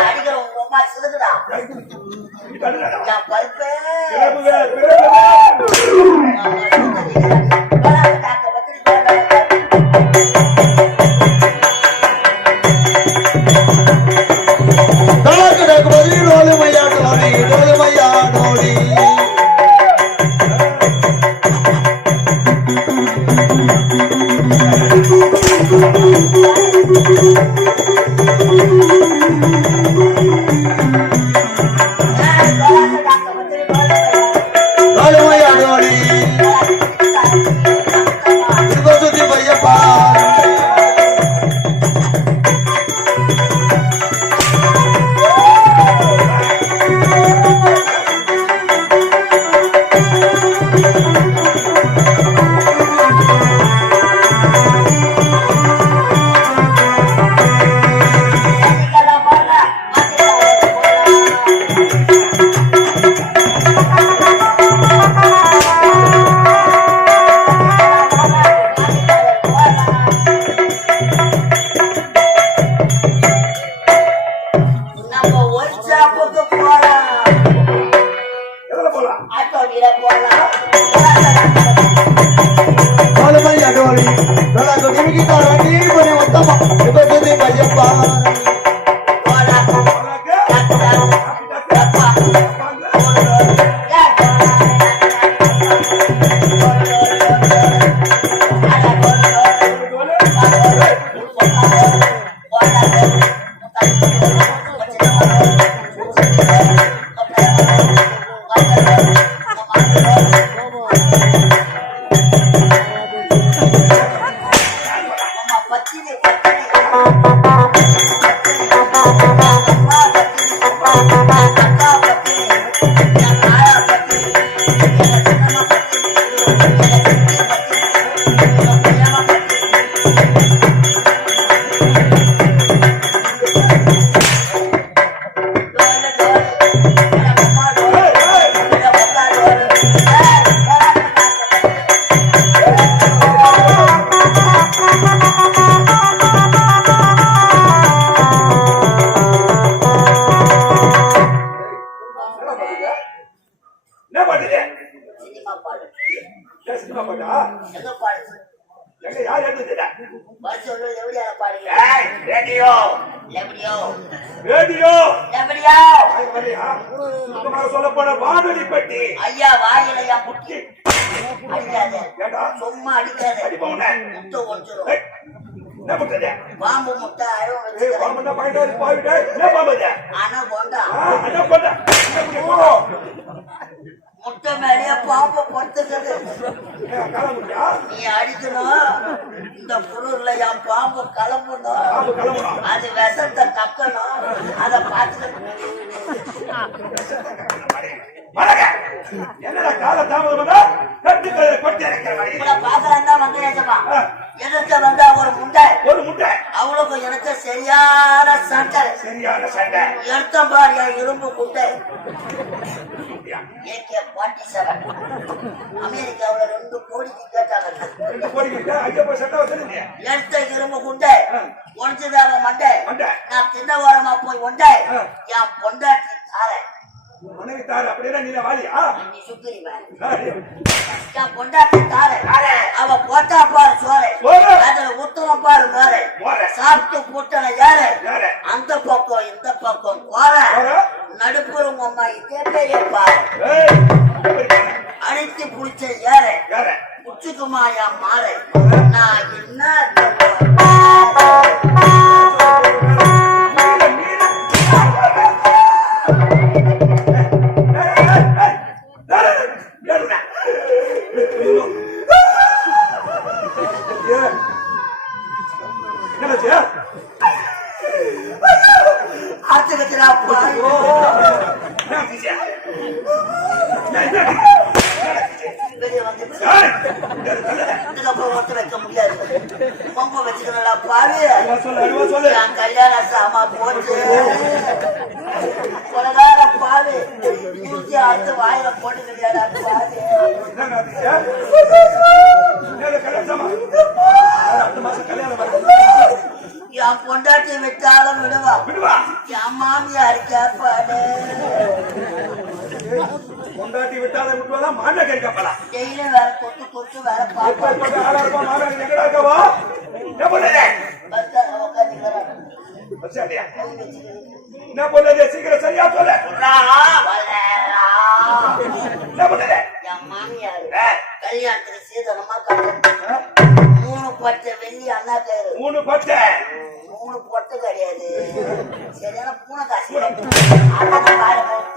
அடிக்கிற உங்க அம்மா சிறுகுடா பருப்பே சொல்லப்போன வானொலி பெட்டி ஐயா வாயிலையா முட்டி சும்மா அடிக்காது பாம்பு முட்டை முட்டை மேலேயே பாம்பு படுத்துக்கிறது நீ அடிக்கணும் இந்த குளிர்ல என் பாம்பு கிளம்பணும் அது விஷத்தை கக்கணும் அதை பார்த்துக்கணும் என்னடா கால தாமதம் பாக்கலாம் வந்து எனக்கு வந்தா ஒரு முட்டை அவளுக்கு எனக்கு சரியான சண்டை எடுத்த பாரு இரும்பு குட்டை AK-47 அமெரிக்காவுல 2 கோடிக்கு கேட்டாங்க எடுத்த இரும்பு குண்டை உடச்சுதான் மண்டை நான் சின்ன ஓரமா போய் ஒண்டை என் பொண்டாட்டி தாரேன் மனைவி தாரு அப்படின்னா நீ வாலியா நீ சுக்கிரி என் பொண்டாட்டி தாரேன் அவ போட்டா பாரு சோறு அதுல உத்தரம் பாரு வேற சாப்பிட்டு கூட்டணை யாரு அந்த பக்கம் இந்த பக்கம் போற நடுப்புறம் அம்மா இதே பேரே பாரு அடித்து புடிச்ச யாரு புச்சுக்குமாயா மாறு நான் என்ன கல்யாண சாமா போச்சு கொலகார பாரு அடுத்து வாயில போட்டு கிடையாது என் பொண்டாட்டி விட்டாலும் விடுவா விடுவா என் மாமியார் கேப்பாடு கொண்டாட்டி விட்டாலே விட்டுவாதான் மாமியா கேட்கப்படா டெய்லி வேற கொத்து கொத்து வேற பாப்பா ஆளா இருப்பா மாமியா எங்கடா இருக்கவா என்ன பண்ணுறே வச்சாடியா என்ன பண்ணுறே சீக்கிரம் சரியா சொல்ல என்ன பண்ணுறே என் மாமியார் கல்யாணத்துக்கு சீதனமா கட்ட 3 பட்டை வெள்ளி அண்ணா கயிறு 3 பட்டை 3 பொட்டு கிடையாது சரியான பூனை காசு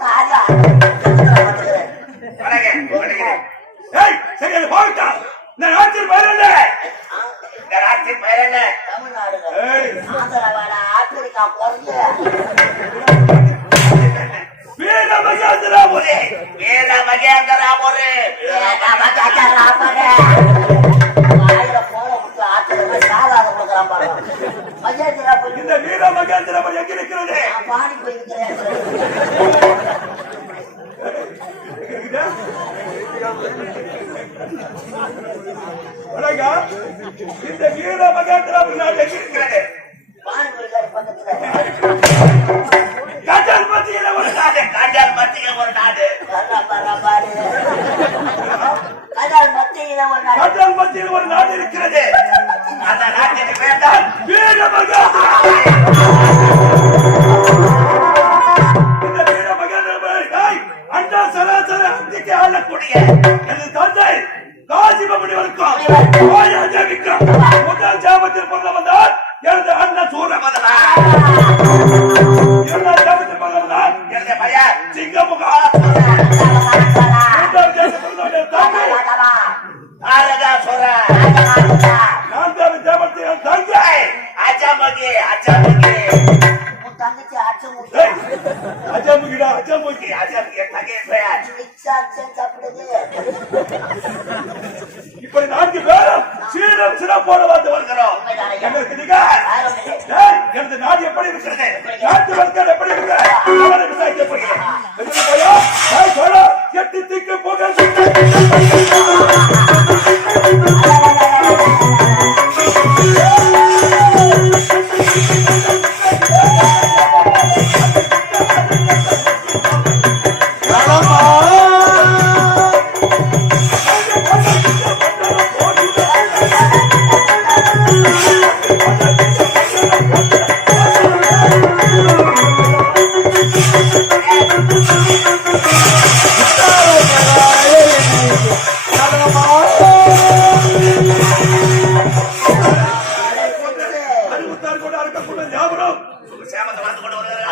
தாரியா ஏய் சரி அது போகட்டா நான் ஆட்சியில் பயிரல்ல ராத்திரி பயிரல்ல தமிழ்நாடுல ஏய் ஆந்திராவாட ஆப்பிரிக்கா பொறுத்து வீர மகேந்திராபுரி வாயில போல விட்டு ஆத்துல சாதாரண கொடுக்குறான் பாருங்க மகேந்திரா போய் இந்த வீர மகேந்திராபுரி எங்க இருக்கிறது நான் பாடி போயிருக்கிறேன் அழகா இந்த வீர மகேந்திராபுரி நாடு எங்க இருக்கிறது பாடி போயிருக்காரு பக்கத்துல காட்டால் மத்தியில ஒரு நாடு பாடு கடால் மத்தியில ஒரு நாடு காட்டால் மத்தியில் ஒரு நாடு இருக்கிறது அந்த நாட்டின் பேர் தான் வீர மகேந்திராபுரி இந்த வீர மகேந்திராபுரி அண்ணா சராசர அந்திக்கு ஆளக்கூடிய எனது தந்தை காசிப முனிவருக்கும் தேவிக்கும் முதல் ஜாபத்தில் பிறந்தவன் தான் எனது அண்ணன் சூரமதனா இரண்டாம் ஜாபத்தில் பிறந்தவன் தான் எனது பையன் சிங்கமுகா மூன்றாம் ஜாபத்தில் பிறந்தவன் தந்தை நான்காவது ஜாபத்தில் என் தந்தை உன் தங்கச்சி அச்சம் அஜாமுகிடா அஜாமுகி சாப்பிடுது இப்படி 4 பேரும் சீரம் சிறப்போடு வந்து வருகிறோம் எங்களுக்கு நீங்க எனது நாடு எப்படி இருக்கிறது நாட்டு மக்கள் எப்படி இருக்கிறது விசாரிக்க போகிறேன் எட்டு திக்கு போக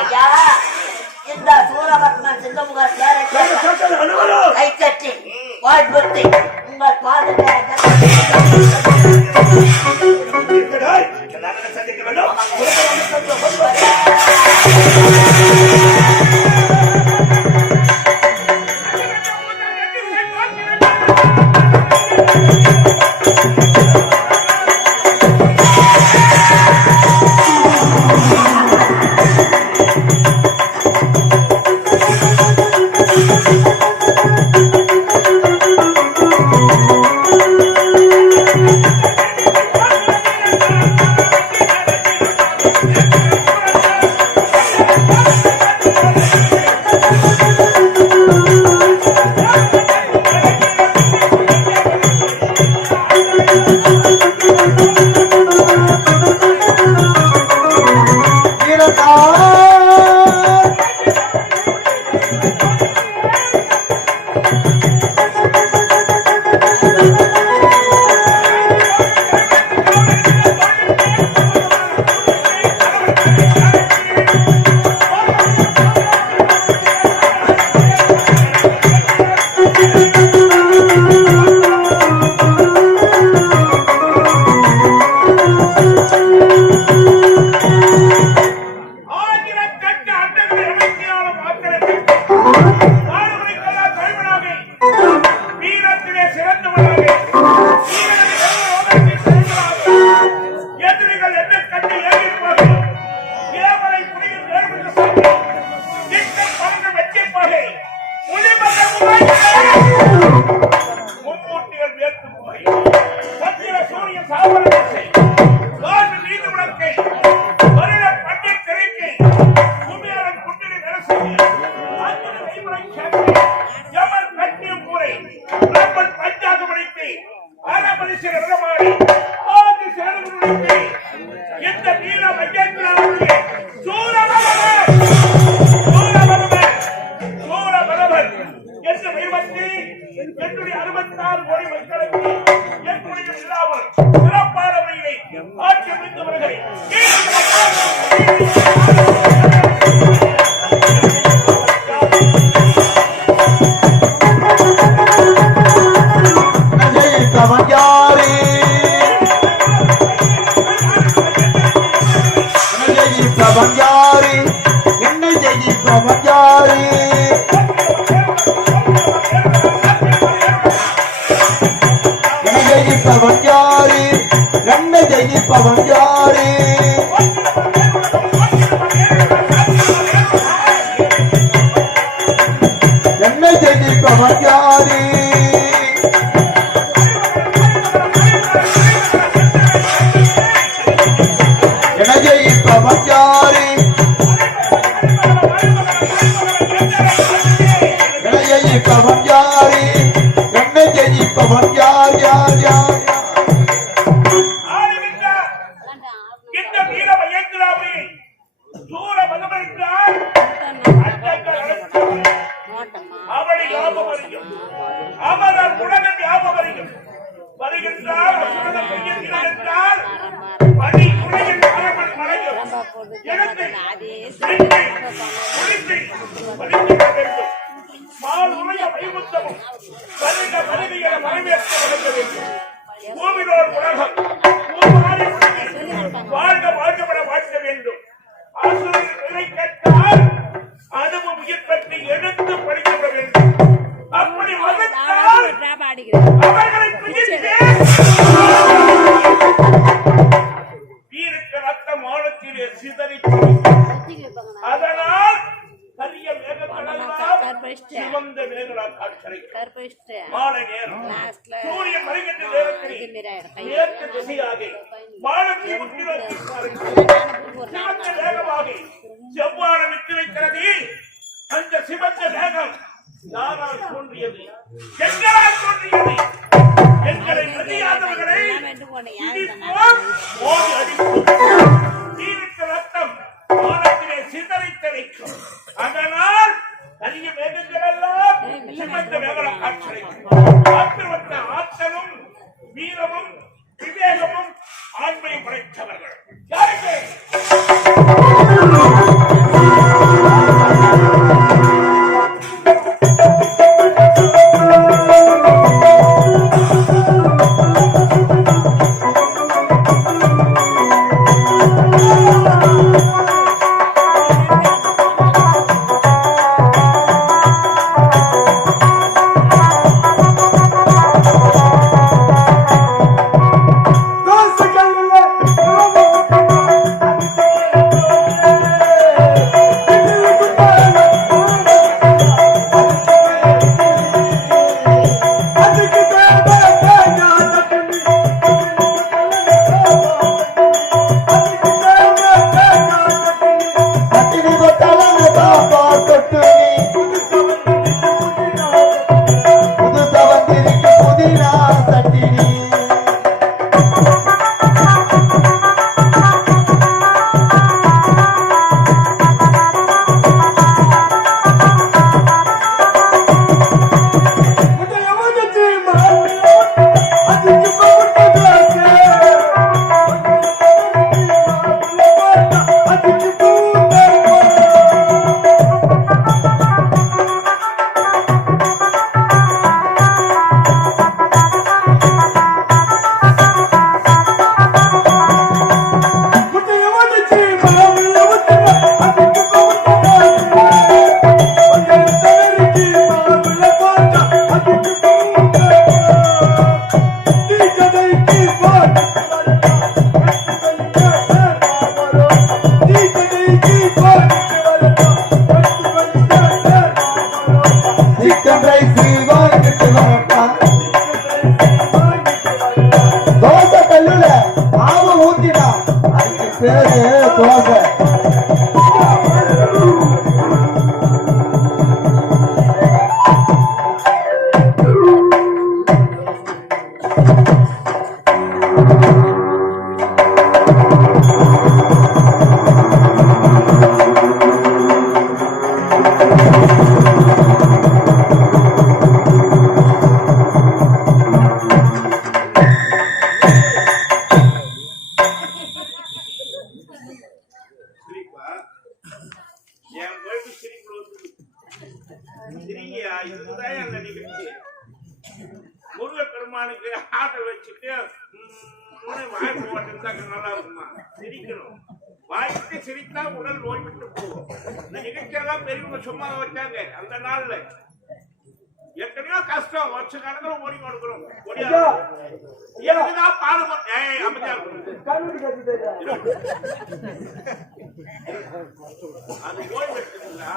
ஐயா இந்த சூரபத்மன் சிங்கமுக கை கட்டி வாழ்புத்தி உங்கள் பாதத்தை சந்திக்க வேண்டும் அந்த சிவந்த மேகம் யாரால் தோன்றியது? எங்களால் தோன்றியது? எங்களை பிரதியாதவர்களை மோதி அடிக்கும். தீவிர ரத்தம் வானத்திலே சிதறித்து வைக்கும். அதனால் கரிய மேகங்கள் எல்லாம் சிவந்த மேகங்களை காட்சியளிக்கும். ஆற்றில் வந்த ஆற்றலும் வீரமும் விவேகமும் ஆண்மையும் படைத்தவர்கள் யாருக்கு? இதுதான் அந்த நிகழ்ச்சி. முருகப்பெருமானுக்கு ஆட்டை வச்சுட்டு வாய் போட்டுருந்தாக்க நல்லா இருக்குமா? சிரிக்கணும். வாய்க்கு சிரித்தா உடல் நோய் விட்டு போகும். இந்த நிகழ்ச்சியெல்லாம் பெரியவங்க சும்மா வச்சாங்க அந்த நாள்ல. எத்தனையோ கஷ்டம், வருஷ கணக்கில் ஓடி கொடுக்குறோம். எனக்குதான் பாடுபோம். அமைச்சா அது ஓய்வு எடுத்துங்களா?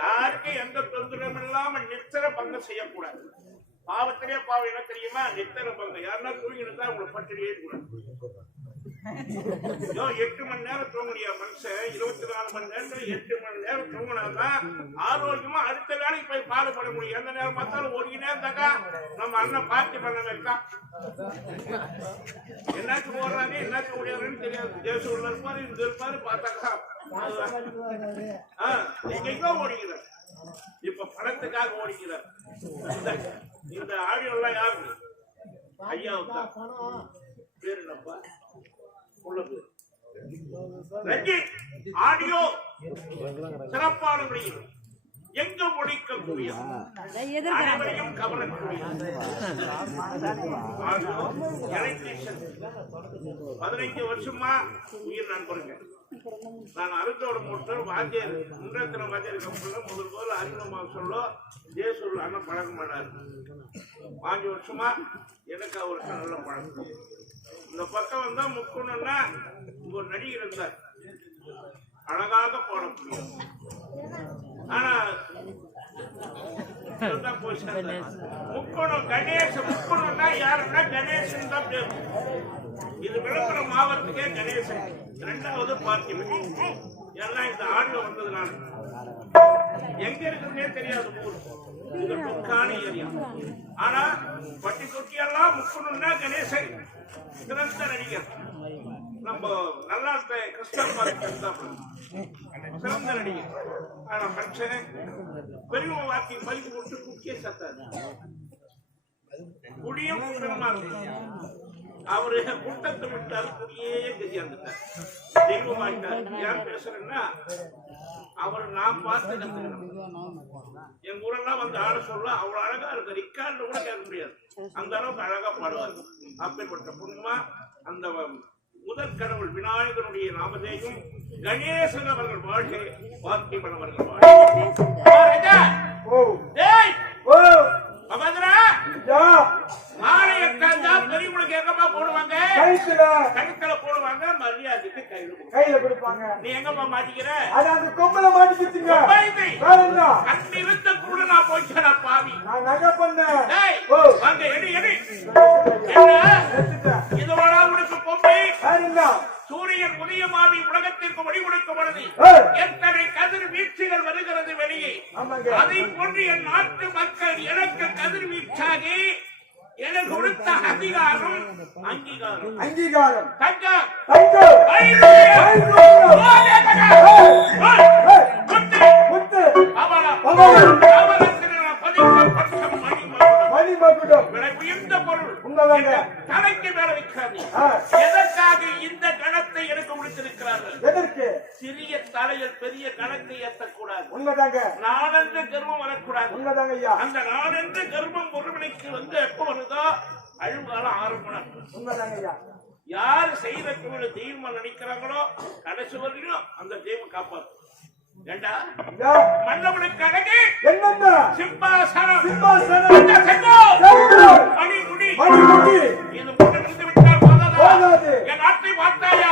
யாருக்கும் எந்த தொந்தரவும் இல்லாம நித்திர பங்கம் செய்யக்கூடாது. பாவத்திலே பாவம் என்ன தெரியுமா? நித்திர பங்கம். யாருன்னா தூங்கிட்டு உங்களை பட்டினியே கூடாது. 8 மணி நேரம் தூங்குறியா மனுஷன்? 24 மணி நேரத்துல 8 மணி நேரம் தூங்கினாதான் ஆரோக்கியமா அடுத்த வேலைக்கு போய் பாடுபட முடியும். எந்த நேரம் பார்த்தாலும் ஓடிக்கிட்டே இருந்தாக்கா நம்ம அண்ணன் பார்ட்டி பண்ண இருக்கான். என்னாச்சும் ஓடுறாங்க, என்னாச்சும் ஓடியாருன்னு தெரியாது. தேசூர்ல இருப்பாரு, இங்க இருப்பாரு, பார்த்தாக்கா எங்கெங்கோ ஓடிக்கிறார். இப்ப பணத்துக்காக ஓடிக்கிறார். இந்த ஆடியோ எல்லாம் யாரு? ஐயாவுக்கு பேரு என்னப்பா? ஆடியோ சிறப்பான முறையில் எங்க ஒழிக்கக்கூடிய அனைவரையும் கவரக்கூடிய 15 வருஷமா உயிர் நண்பருங்க. நான் அருந்தோட மூட்டர் வாத்தியார் முன்னேற்ற வாத்தியார் கம்பெனில முதல் அறிமுகமாக சொல்ல தேசூர் அண்ணன் பழக்க மாட்டார். 5 வருஷமா எனக்கு அவருக்கு நல்ல பழக்கம். இந்த பக்கம் வந்தா முக்கணும்னா ஒரு நடிகர் இருந்தார், அழகாக போட முடியும். ஆனா முக்கணும் கணேசன். முக்கணும்னா யாருன்னா கணேசன் தான் பேர். இது விழுப்புரம் மாவட்டத்துக்கே கணேசன். 2வது பார்த்திபன். எல்லாம் இந்த ஆடியோ வந்ததுனால எங்க இருக்குன்னே தெரியாது ஊர். இது முக்கான ஏரியா. ஆனா பட்டி தொட்டியெல்லாம் முக்கணும்னா கணேசன் சிறந்த நடிகர். நம்ம நல்லா கிருஷ்ணன் சிறந்த நடிகர். ஆனா மனுஷன் பெரியவங்க வாக்கி மதிப்பு கொடுத்து குக்கிய சத்தாரு. குடியும் குற்றமா இருக்கு. அவரு கூட்டத்தை விட்டாரு, குடியே கதியாந்துட்டார், தெய்வமாயிட்டார். ஏன் பேசுறேன்னா அவர் நான் பார்த்து எங்க ஊரெல்லாம் வந்து ஆட சொல்ல அவ்வளவு அழகா இருக்கு. ரிக்கார்டு கூட கேட்க முடியாது, அந்த அளவுக்கு அழகா பாடுவார். அப்பேற்பட்ட புண்ணியமா அந்த முதல் கடவுள் விநாயகனுடைய நாமதேயும் கணேசன் அவர்கள் வாழ்க்கை, பார்த்திபன் அவர்கள் வாழ்க்கை. பெரியவங்களுக்கு எங்கப்பா போடுவாங்க? கழுத்துல போடுவாங்க, மரியாதைக்கு கையில கொடுப்பாங்க. நீ எங்கப்பா மாட்டிக்கிற? கொம்பல மாட்டிக்கிட்டீங்க. கண்ணி இருந்த கூட நான் போயிட்டேன் பாவி. நான் நகை பண்ணேன். வாங்க எடி எடி. இதோட உனக்கு பொம்பை சூரியன் உதயமாவி உலகத்திற்கு வழி கொடுக்கப்படுது. எத்தனை கதிர் வீழ்ச்சிகள் வருகிறது வெளியே. அதை போன்று என் நாட்டு மக்கள் எனக்கு கதிர் வீழ்ச்சாகி எனக்கு கொடுத்த அதிகாரம் அங்கீகாரம். அங்கீகாரம் தங்கம் தலைக்கு மேல வைக்காது. எதற்காக இந்த கணத்தை எனக்கு முடித்திருக்கிறார்கள்? எதற்கு? சிறிய தலையில் பெரிய கணத்தை ஏற்றக்கூடாது. உண்மைதாங்க. நானென்ற கர்வம் வரக்கூடாது. உண்மைதாங்க ஐயா. அந்த நானென்ற கர்வம் ஒருவனுக்கு வந்து எப்ப வருதோ அழுங்காலம் ஆரம்பம். உண்மைதாங்க ஐயா. யாரு செய்த தொழில் தெய்வமா நினைக்கிறாங்களோ கடைசி வரைக்கும் அந்த தெய்வம் காப்பாற்றும். மன்னவனுக்கு அழகு சிம்மாசனம், மணிமுடி. இது முட்டை விட்டு விட்டால் போதாது. என் நாட்டை பார்த்தாயா?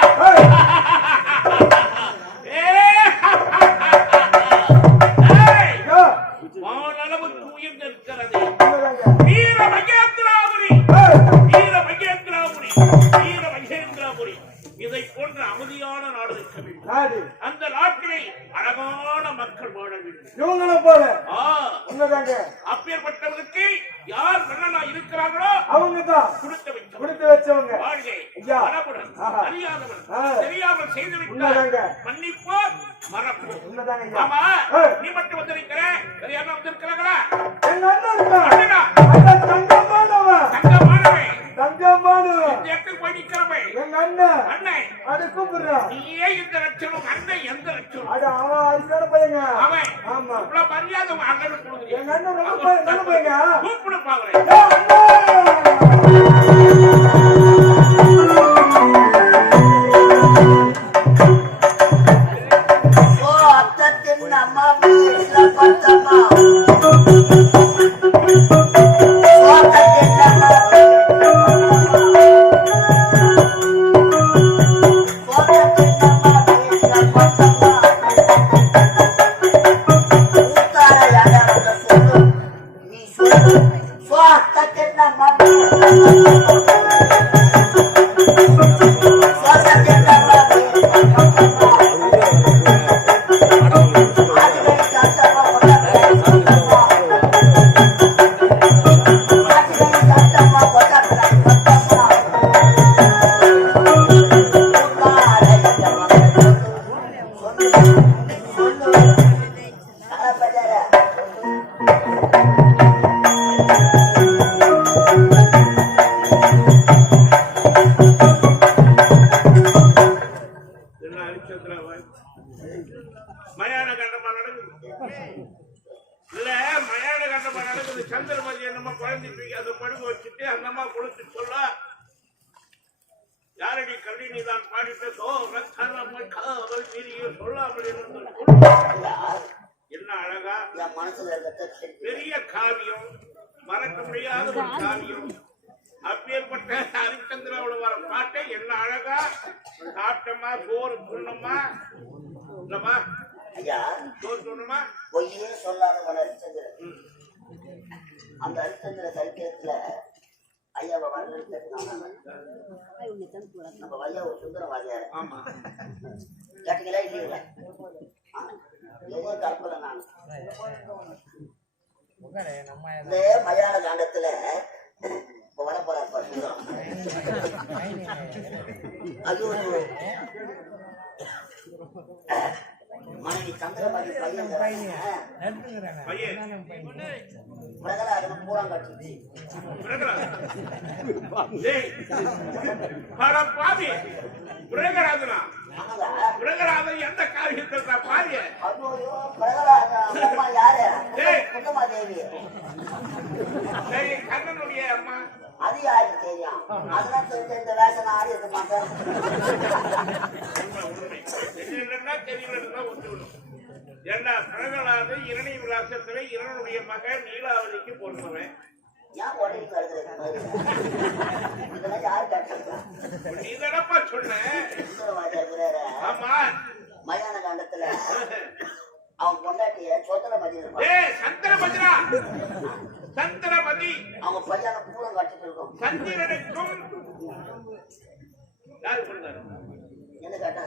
வானளவுக்கு உயர்ந்திருக்கிறது வீர மகேந்திராபுரி. வீர மகேந்திராபுரி, வீர மகேந்திராபுரி. இதை போன்ற அமைதியான நாடு இருக்க வேண்டும். அந்த நாட்டிலே அழகான மக்கள் வாழ வேண்டும். இவங்களை போல அப்பேற்பட்டவர்களுக்கு யார் மன்னனா இருக்கிறார்களோ அவங்க தான் கொடுத்து வச்சவங்க. வாழ்கை மரபுடன் அறியாதவன் தெரியாமல் செய்துவிட்டார் மன்னிப்போம் மறப்போம். ஆமா, நீ மட்டும் வந்திருக்கிற, வேற யாரும் வந்திருக்கிறாங்களா? தங்கமானவன் தங்கமானவன் போய் நிற்கிறவன் எங்க அண்ணன் அண்ணன் அது கூப்பிடுறான். நீயே இந்த லட்சணம், அண்ணன் எந்த லட்சணம்? அது அவன் அதுக்கான பையங்க. அவன் ஆமா. இவ்வளவு மரியாதை உங்க அண்ணனுக்கு கொடுக்குறீங்க. எங்க அண்ணன் ரொம்ப நல்ல பையங்க. கூப்பிடு பாக்குறேன். ஓ அத்தத்தின் அம்மா வீட்டுல பத்தம்மா மயான கண்டமா நடக்குது இல்ல, மயான கண்டமா நடக்குது. சந்திரமதி என்னமா குழந்தைட்டு அதை படுக்க வச்சுட்டு அந்தம்மா கொடுத்து சொல்ல, யாரடி கல்வி தான் பாடிட்டு சொல்ல அப்படின்னு என்ன அழகா என் மனசுல இருக்க பெரிய காவியம், மறக்க முடியாத ஒரு காவியம். அப்பேற்பட்ட ஹரிச்சந்திராவோட வர பாட்டை என்ன அழகா சாப்பிட்டமா, சோறு துண்ணமா, இல்லமா ஐயா, சோறு துண்ணமா, பொய்யே சொல்லாத ஹரிச்சந்திரன். அந்த ஹரிச்சந்திர சரித்திரத்துல ஐயாவை வரவேற்க நம்ம ஐயா ஒரு சுந்தரவாதியார். ஆமா கேட்டீங்களா இல்லைங்களா? ஏதோ கற்பனை நான் இந்த மலையாள காண்டத்துல இப்ப வரப்போறார் சுந்தரம். அது ஒரு மனைவி சந்திரமதி பையன் பிரகலாதன் பூராங்காட்சி பிரகலாதன் எந்த காரியத்தில் பாரிய பிரகலாதன் யாரு? குந்தமா தேவி. கண்ணனுடைய அம்மா. அது யாருக்கு தெரியும்? அதெல்லாம் தெரிஞ்ச இந்த வேஷம் ஆடி இருக்க மாட்டேன். தெரியலன்னா தெரியலன்னா ஒத்துவிடும். ஏன்னா பிரகலாதன் இரணி விலாசத்துல இரனுடைய மகன் நீலாவதிக்கு பொறுத்தவன். ஏன் உடனே இதெல்லாம் யாரு கேட்டா? நீ தானப்பா சொன்ன. ஆமா, மயான காண்டத்துல அவன் பொண்டாட்டிய சோதரமதி சந்திரமதிரா, சந்திரமதி அவங்க பையனை பூரம் கட்டிட்டு இருக்கோம். சந்திரனுக்கும் யாரு கொடுத்தாரு? என்ன கேட்டா?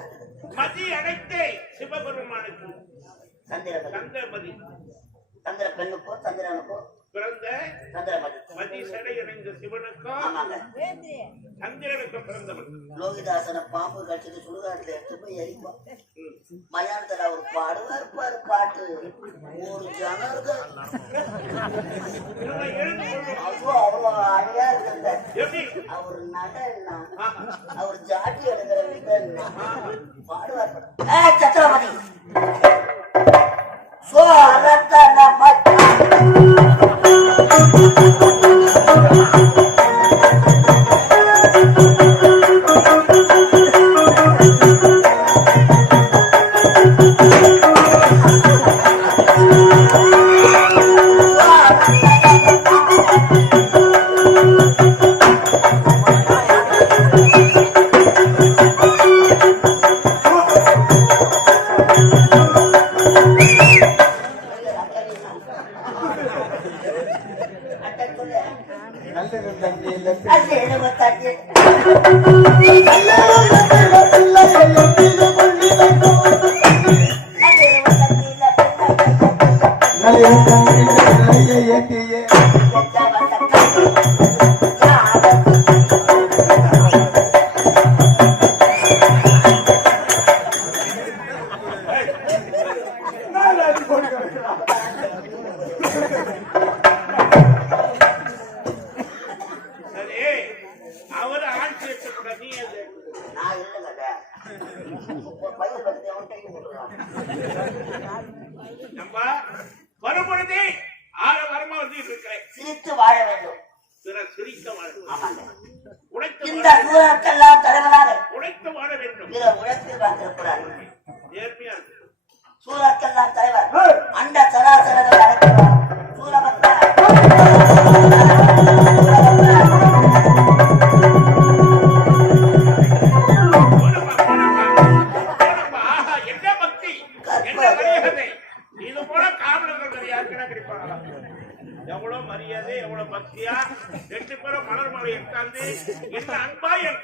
மதி அனைத்தே சிவபெருமானுக்கு சந்திரமதி, சந்திர பெண்ணுக்கோ சந்திரனுக்கோ பிறந்த சந்திரமதி. மதி சடை அடைந்த சிவனுக்கும் சந்திரனுக்கும் பிறந்தவன். லோகிதாசன பாம்பு கட்சிக்கு சுடுகாட்டுல எடுத்து போய் எரிப்பான். மயானத்துல அவர் பாடுவார் பாரு பாட்டு, ஒரு ஜனம் இருக்கு. அவ்வளோ அழகா இருக்கு. அவர் நடன்னா அவர் ஜாட்டி எடுக்கிற விதன்னா பாடுவார். சத்திரமதி நம்ம வரும்பொழுதே ஆரவாரமா வந்து இருக்கிறேன். சிரித்து வாழ வேண்டும். பிறர் சிரிக்க வாழ இந்த சூழலுக்கெல்லாம் தலைவராக உழைத்து வாழ வேண்டும். பிறர் உழைத்து பார்த்திருக்கிறார். நேர்மையா சூழலுக்கெல்லாம் தலைவர் அண்ட சராசரங்கள் அழைக்கிறார். சூழபக்தர் என்ன பக்தி என்ன மரியாதை. இது போல காவலர்கள் யாருக்குன்னா கிடைப்பாங்களா? எவ்வளவு மரியாதை எவ்வளவு பக்தியா 2 பேரும் மலர் மலை எடுத்தாந்து என்ன அன்பா என்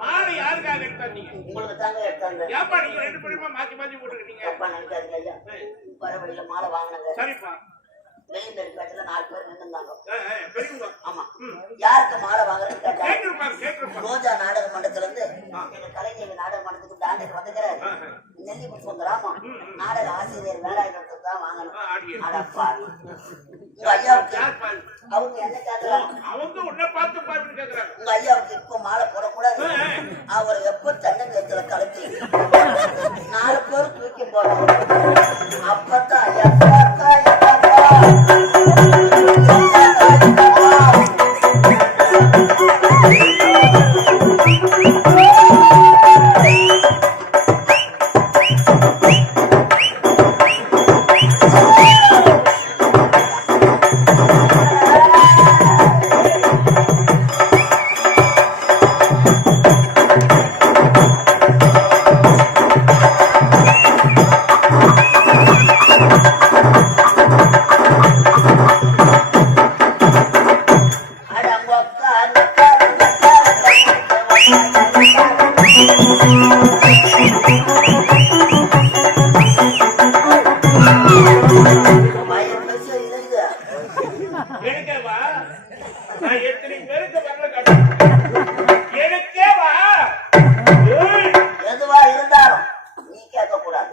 மாலை யாருக்காக எடுத்தாங்க? உங்களுக்கு தாங்க எடுத்தாங்க. ஏப்பா நீங்க 2 பேருமா மாத்தி மாத்தி போட்டுக்கிட்டீங்க? அப்பா நினைக்காதீங்க ஐயா. பரவழியில மாலை வாங்கினாங்க. சரிப்பா. வெயில் அடிக்காட்டுல 4 பேர் நின்றுந்தாங்க. பெரியவங்க. ஆமா. யாருக்கு மாலை வாங்குறதுன்னு கேட்டாங்க. கேட்டிருப்பாங்க. ரோஜா நாடக மண்டலத்துல இருந்து எங்க கலைஞர் நாடக மண்டலத்துக்கு தாண்டிட்டு வந்துக்கிறாரு. நெல்லி புஷ்பம் கிராமம் நாடக ஆசிரியர் வேலாயுதத்துக்கு தான் வாங்கணும். அடப்பா உங்க ஐயாவுக்கு அவங்க என்ன கேட்கறாங்க? அவங்க உன்னை பார்த்து பார்த்து கேட்கறாங்க. உங்க ஐயாவுக்கு இப்ப மாலை போடக்கூடாது. அவர் எப்ப தென்னங்கத்துல கலத்தி 4 பேர் தூக்கி போறாங்க. அப்பதான் எதுவா இருந்தாலும் நீ கேட்க கூடாது.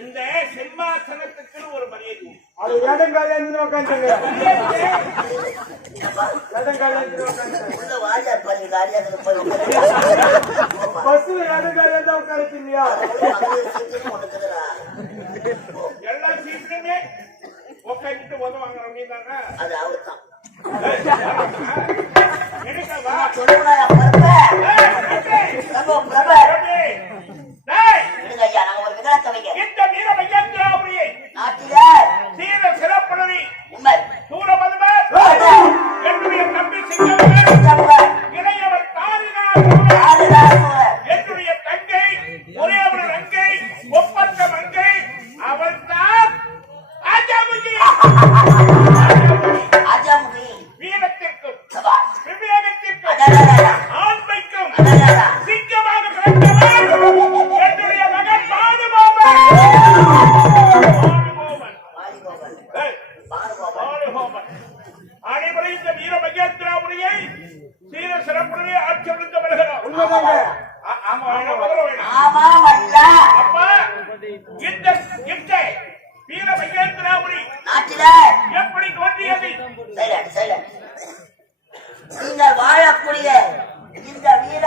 இந்த சிம்மாசனத்துக்கு ஒரு மரியாதை. அது இடங்கால இருந்து உட்காந்துங்க. இடங்கால இருந்து உட்காந்துங்க. உள்ள வாஜா பண்ணி காரியாதுல போய் பஸ்ல இடங்கால இருந்தா உட்காருச்சியா? எல்லா சீட்லயுமே உட்காந்துட்டு உதவாங்க அப்படின்னாங்க. அது அவர்தான். எனக்கவா சொல்லுடா பிரபு. ஐயா நாங்க ஒரு விதத்தை வைக்க இந்த வீர மையத்திராபுரியை நாட்டில சீர சிறப்புணரி உண்மை சூரபதுமர் என்னுடைய தம்பி சிங்கவர் இளையவர் தாரினார் என்னுடைய தங்கை ஒரே ஒரு நங்கை ஒப்பற்ற மங்கை அவள் தான் ஆஜாமுகி. ஆஜாமுகி வீரத்திற்கும் சபாஷ் விவேகத்திற்கும் ஆண்மைக்கும் சிங்கமாக பிறந்தவர் என்னுடைய மகன் பானுகோபன். அனைவரும் இந்த வீர மகேந்திராபுரியை சீர சிறப்புடைய ஆட்சி ஒழுங்க வருகிறோம். அப்பா இந்த வீர மகேந்திராபுரி நாட்டில எப்படி தோன்றியது? நீங்கள் வாழக்கூடிய இந்த வீர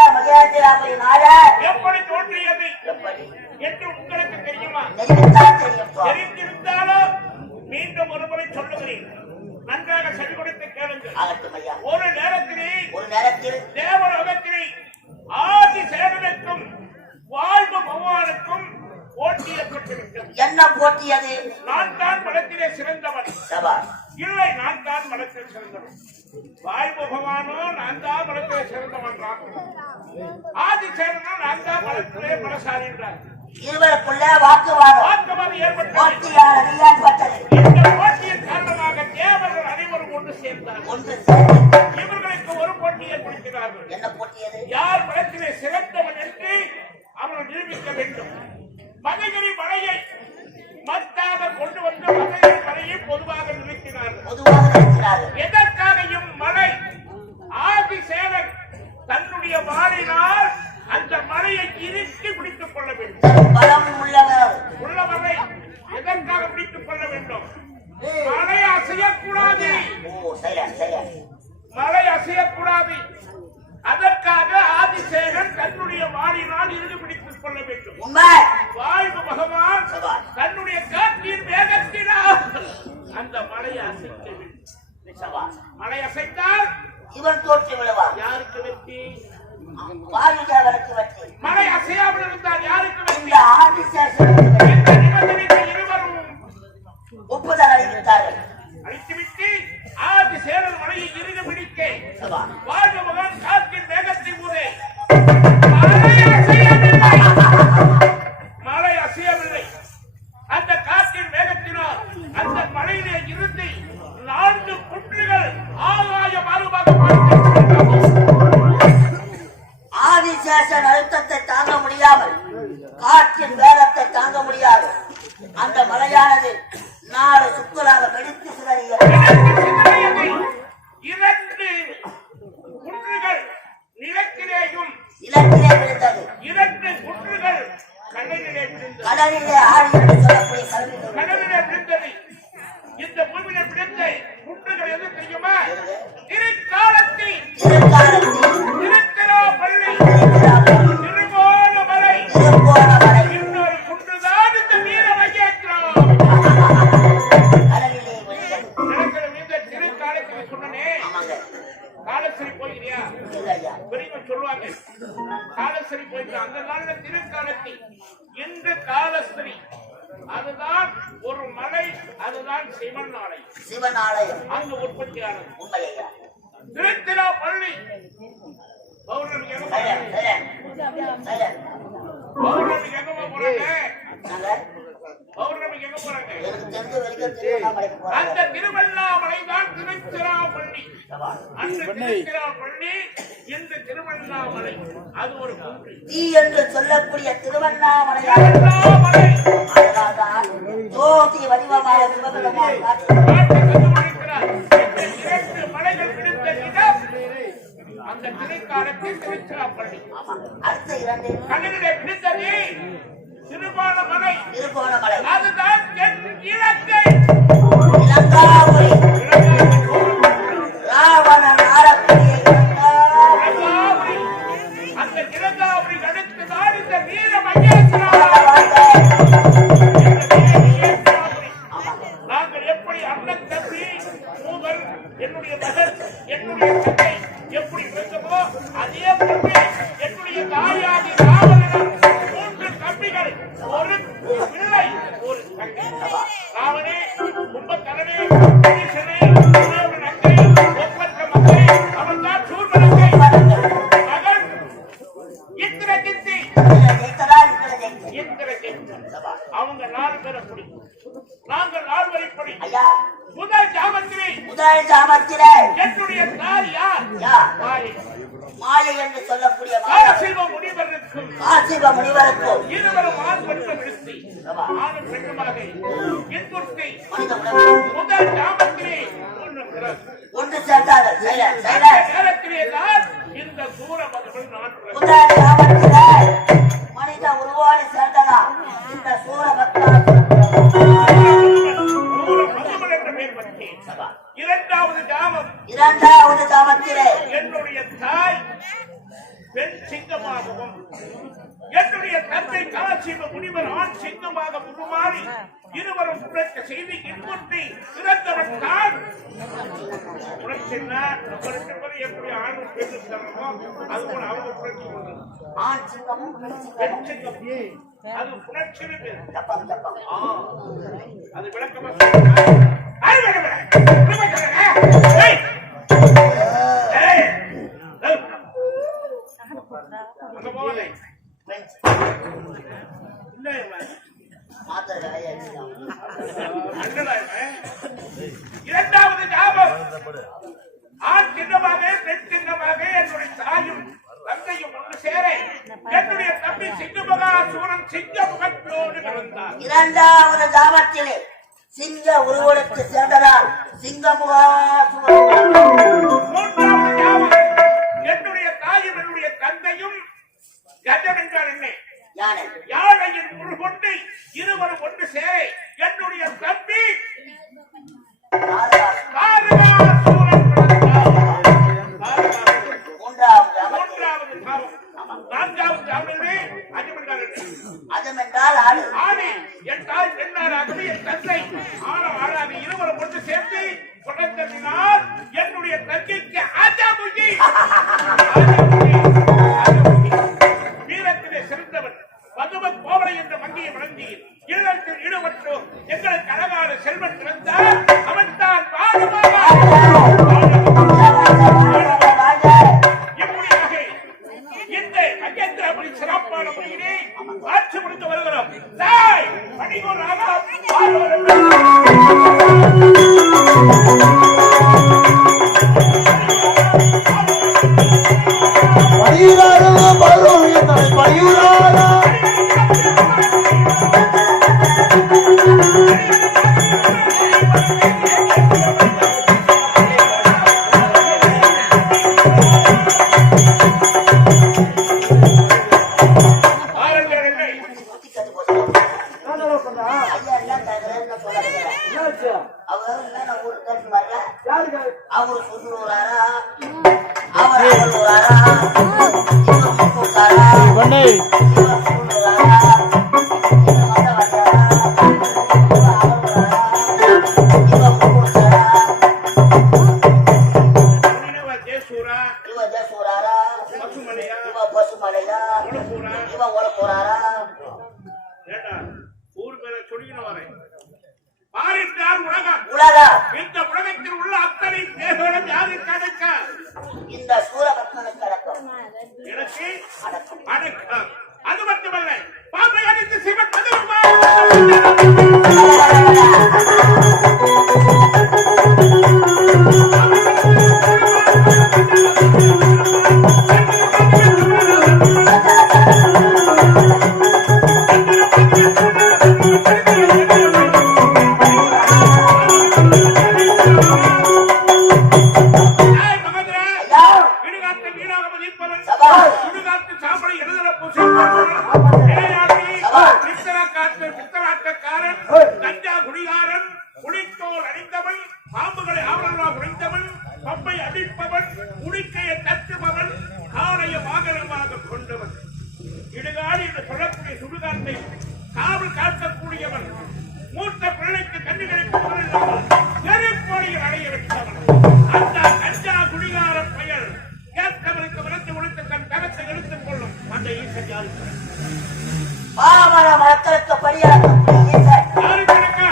கஜேந்திராபுரி நாட எப்படி தோன்றியது எப்படி என்று உங்களுக்கு தெரியுமா? தெரிவித்தால் தெரியும் சுவாமி. தெரிந்திருந்தாலும் மீண்டும் ஒருமுறை சொல்லுகிறேன், நன்றாக செவி கொடுத்து கேளுங்கள். ஆகட்டும் ஐயா. ஒரு நேரத்திலே ஒரு நேரத்தில் தேவலோகத்திலே ஆதி சேவனுக்கும் வாழ்வு பகவானுக்கும் போட்டி ஏற்பட்டுவிட்டது. என்ன போட்டியது? நான் தான் பலத்திலே சிறந்தவன், சபாஷ். இல்லை நான் தான் பலத்தில் சிறந்தவன். வாய் பகவானோ நான் தான் பலத்திலே சிறந்தவன், ஆதி சேவனோ நான் தான் பலத்திலே பலசாலி என்றார். இருவருக்குள்ள வாக்குவாதம் வாக்குவாதம் ஏற்பட்டது. போட்டியானது ஏற்பட்டது. இந்த போட்டியின் காரணமாக தேவர்கள் அனைவரும் ஒன்று சேர்ந்தார்கள். ஒன்று சேர்ந்து இவர்களுக்கு ஒரு போட்டி ஏற்படுத்தினார்கள். என்ன போட்டியது? யார் பலத்திலே சிறந்தவன் என்று அவர்கள் நிரூபிக்க வேண்டும். மதகிரி மலையை மத்தாக கொண்டு வந்து மதகிரி மலையை பொதுவாக நிறுத்தினார்கள். பொதுவாக இருக்கிறார்கள். எதற்காக மலை ஆதிசேவன் தன்னுடைய வாளினால் அந்த மலையை இறுக்கி பிடித்துக் கொள்ள வேண்டும். பலம் உள்ளவர் உள்ளவரை எதற்காக பிடித்துக் கொள்ள வேண்டும்? மலை அசையக்கூடாது, ஓ சைலண்ட் சைலண்ட். மலை அசையக்கூடாது. அதற்காக ஆதிசேகன் தன்னுடைய வாளினால் இறுதி பிடித்துக் கொள்ள வேண்டும். உண்மை. வாழ்வு பகவான் சபாஷ். தன்னுடைய காற்றின் வேகத்தினால் அந்த மலையை அசைக்க வேண்டும். சபாஷ். மலை அசைத்தால் இவன் தோற்று விடுவார். யாருக்கு வெற்றி? வாயுதேவனுக்கு வெற்றி. மலை அசையாமல் இருந்தால் யாருக்கு வெற்றி? இந்த ஆதிசேஷனுக்கு வெற்றி. இந்த நிபந்தனைகள் இருவரும் ஒப்புதல் அறிவித்தார்கள். அழித்துவிட்டு ஆதிசேகன் மலையை இறுதி பிடிக்க சபாஷ். வாழ்வு பகவான் காற்றின் வேகத்தை ஊதே மலை அசையவில்லை. மலை அசையவில்லை. அந்த காற்றின் வேகத்தினால் அந்த மலையிலே இருந்து 4 புற்றுகள் ஆகாய மாறுபாக ஆதிசேஷன் அழுத்தத்தை தாங்க முடியாமல், காற்றின் வேகத்தை தாங்க முடியாது, அந்த மலையானது 4 சுக்குலாக வெடித்து சிதறியது. 2 புற்றுகள் நிலத்திலேயும் இலக்கிலே விழுந்தது. 2 புற்றுகள் கடலிலே விழுந்தது. கடலிலே ஆடி என்று சொல்லக்கூடிய கடலிலே கடலிலே விழுந்தது. இந்த பூமியிலே விழுந்த புற்றுகள் எது தெரியுமா? திருக்காலத்தில் திருக்காலத்தில் திருச்சிராப்பள்ளி திருச்சிராப்பள்ளி திருகோணமலை திருக்கோணமலை இன்னொரு குன்றுதான் இந்த வீர மகேந்திரம். கடலிலே விழுந்தது. நிலத்தில் விழுந்த திருக்காலத்தில் சொன்னனே. ஆமாங்க. காலசரி போகிறியா? இல்லை ஐயா. பெரியவங்க சொல்லுவாங்க காலசரி போயிட்டு அந்த நாள்ல திருக்காலத்தில் இன்று காலஸ்திரி அதுதான் ஒரு மலை, அதுதான் சிவன் ஆலயம். சிவன் ஆலயம். அங்கு உற்பத்தியானது. உண்மை ஐயா. திருச்சிராப்பள்ளி பௌர்ணமி எங்க சைலண்ட் போறாங்க? Silent silent. பௌர்ணமி எங்க போறாங்க? நாங்க பௌர்ணமி எங்க போறாங்க? எனக்கு தெரிஞ்ச வரைக்கும் திருவண்ணாமலைக்கு போறாங்க. அந்த திருவண்ணாமலை தான் திருச்சிராப்பள்ளி. சபாஷ். அன்று திருச்சிராப்பள்ளி, இன்று திருவண்ணாமலை. அது ஒரு குன்று. தீ என்று சொல்லக்கூடிய திருவண்ணாமலையாக திருவண்ணாமலை அதனால்தான் ஜோதி வடிவமாக சிவபெருமான் காட்சி காட்டுக்கு கொடுக்கிறார். இந்த 2 மலைகள் விழுந்த இடம் அந்த திருக்காலத்தில் திருச்சிராப்பள்ளி. ஆமா. அடுத்த 2 கடலிலே விழுந்தது திருகோணமலை. திருகோணமலை. அதுதான் என் இலக்கை. இலங்காபுரி ராவணன் ஆளக்கூடிய இலங்காபுரி. இலங்காபுரி. அந்த இலங்காபுரி அடுத்துதான் இந்த வீர மகேந்திரம். நாங்கள் எப்படி அண்ணன் தம்பி மூவர் என்னுடைய மகன் என்னுடைய தந்தை எப்படி பிறந்தமோ அதே போன்று என்னுடைய தாயாதி ராவணன் 3 தம்பிகள், ஒரு பிள்ளை, ஒரு தங்கை. ராவணே, கும்பகர்ணனே, கணேசனே, தேவன் அங்கை, ஒப்பற்ற மங்கை, அவன் தான் சூர்பனங்கை. மகன் இந்திரஜித்து. அவங்க 4 பேரை பிடிக்கும். நாங்கள் 4 வரைப்படி. ஐயா. முதல் ஜாமத்திலே முதல் ஜாமத்திலே என்னுடைய தாய் யார்? யார்? மாயை. மாயை என்று சொல்லக்கூடிய காலசெல்வ முனிவருக்கும் காசிவ முனிவருக்கும் இருவரும் ஆண் பெற்ற விருத்தி ஆணும் பெண்ணுமாக இன்புறுத்தி மனித உணவு முதல் ஜாமத்திலே ஒன்று சேர்ந்தார்கள். சைலண்ட் அந்த சைலண்ட். நேரத்திலே தான் இந்த சூரபதவன் நான் முதல் ஜாமத்திலே மனித உருவாடி சேர்ந்ததா இந்த சூரபத்மன் சூரபதவன் என்ற பெயர் பற்றி. இரண்டாவது ஜாமம் இரண்டாவது ஜாமத்திலே என்னுடைய தாய் பெண் சிங்கமாகவும் என்னுடைய தந்தை காசிப முனிவர் ஆண் சிங்கமாக உருமாறி இருவரும் உழைத்த செய்தி இன்புற்றி இறந்தவன் தான் உழைச்சின்னா எப்படி ஆணும் பெண்ணும் தரணுமோ அது போல அவங்க புரட்சி கொண்டு ஆண் சிங்கமும் பெண் பெண் சிங்கமும். சிங்கம் அது புரட்சின்னு பேரு. தப்பம் தப்பம். அது விளக்கமா சொல்லுங்க. அங்க போகலை பெண் இல்ல இவன். மாத்திரை வேலையாச்சுதான். அங்கடா இவன். இரண்டாவது ஞாபகம் ஆண் சின்னமாக பெண் சின்னமாக என்னுடைய தாயும் தந்தையும் ஒன்று சேர என்னுடைய தம்பி சிங்கமகா சூரன் சிங்க முகத்தோடு நடந்தார். இரண்டாவது தாமத்திலே சிங்க உருவெடுத்து சேர்ந்ததால் சிங்கமுகாசுரன். மூன்றாவது ஞாபகம் என்னுடைய தாயும் என்னுடைய தந்தையும் கஜம் என்றால் என்ன யானை யாழையின் முழுகொண்டு இருவரும் ஒன்று சேர என்னுடைய தம்பி காரிகாசூரன் பிறந்தார். மூன்றாவது தாமத்தில் மூன்றாவது பாவம். நான்காவது தாமமே அஜமண்டாக அதமென்றால் ஆடு ஆணி என் தாய் பெண்ணாராகவே என் தந்தை ஆளாக இருவரும் ஒன்று சேர்ந்து குழந்தையினால் என்னுடைய தந்தைக்கு ஆஜாமுகி வீரத்திலே சிறந்தவன் பகவத் கோவலை என்ற வங்கியை வழங்கி ஈழத்தில் ஈடுபட்டோம் எங்களுக்கு அழகான செல்வன் பிறந்தார். அவன் தான் இப்படியாக இந்த மகேந்திரபுரி சிறப்பான முறையிலே ஆட்சி முடித்து வருகிறோம். தாய் பணிகூறாக அவரு சொல்லுறாரா அவர் அவளுறாரா இவன் முக்கூட்டாரா இவன் சொல்லுறாரா இவன் வந்தவராரா இவன் அவளுறாரா இவன் முக்கூட்டாரா இவன் தேசூராரா இவன் பசுமலையா இவன் உழப்போறாரா ஊர் மேல சொல்லிக்கிட்டு வரேன். பாரிட்டார் உலகம் உலகா இந்த உலகத்தில் உள்ள அத்தனை தேவர்களும் யாருக்கு அடக்க இந்த சூரபத்மனுக்கு அடக்கம் எனக்கு அடக்கம் அடக்கம். அது மட்டுமல்ல பாம்பை அடித்து சிவன் பாம்புகளை ஆவணமாக உடைத்தவன் பம்பை அடிப்பவன் உடிக்கையை தட்டுபவன் காலைய வாகனமாக கொண்டவன் இடுகாடு என்று சொல்லக்கூடிய சுடுகாட்டை காவல் காக்கக்கூடியவன் மூத்த பிள்ளைக்கு கண்ணுகளை நெருப்பொழியில் அடைய வைத்தவன் அந்த கஞ்சா குடிகார பெயர் கேட்கவனுக்கு விளக்கு உடைத்து தன் கரத்தை எடுத்துக் கொள்ளும் அந்த ஈசன் யாரு பாமர மக்களுக்கு பணியாற்றக்கூடிய ஈசன் யாரு கணக்கா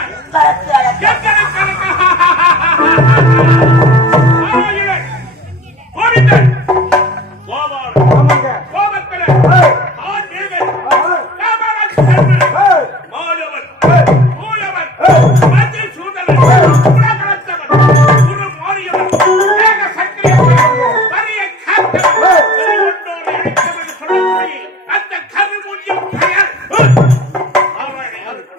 உங்களுக்கு அடக்கம்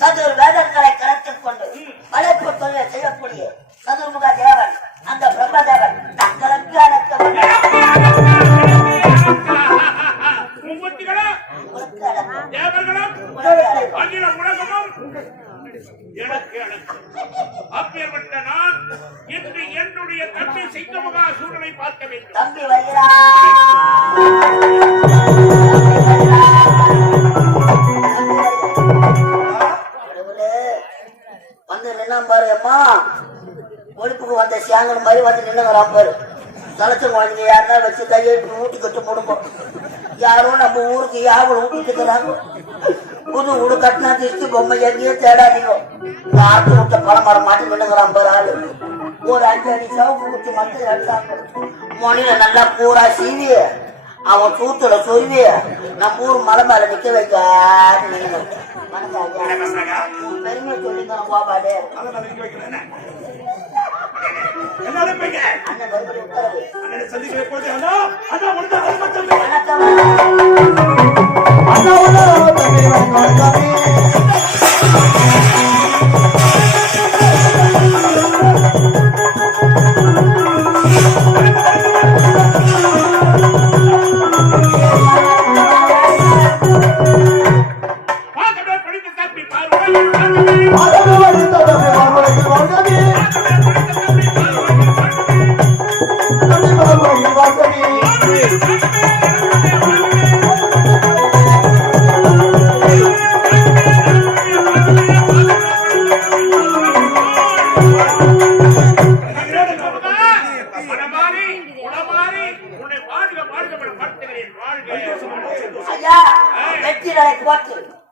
சதுர் வேதங்களை கருத்தில் கொண்டு படைப்பு தொழிலை செய்யக்கூடிய சதுர்முக தேவன் அந்த பிரம்மதேவன் தங்களுக்கு அடக்க அப்பேற்பட்ட நான் இன்று என்னுடைய தம்பி சிங்கமுகா சூழலை பார்க்க வேண்டும். தம்பி வருகிறா வந்து நின்னா பாரு அம்மா ஒழுப்புக்கு வந்த சியாங்கன் மாதிரி வந்து நின்னுங்கிறான் பாரு. தலைச்சு குழந்தைங்க யாருன்னா வச்சு கையை ஊட்டி கட்டு முடும்போம். யாரும் நம்ம ஊருக்கு யாரும் ஊட்டிக்கிறாங்க. புது ஊடு கட்டினா திருச்சி பொம்மை எங்கேயும் தேடாதீங்க. காத்து விட்ட பழமரம் மாட்டி நின்னுங்கிறான் பாரு ஆளு. ஒரு 5 அடி சவுக்கு குச்சி மட்டும் எடுத்தாங்க. மொழியில நல்லா பூரா சீவி அவன் தூத்துல சொருவி நம்ம ஊர் மலை மேல நிக்க வைக்க பெருமை சொல்லிக்கிறோம் கோபாடு. அண்ணன் மறுபடியும்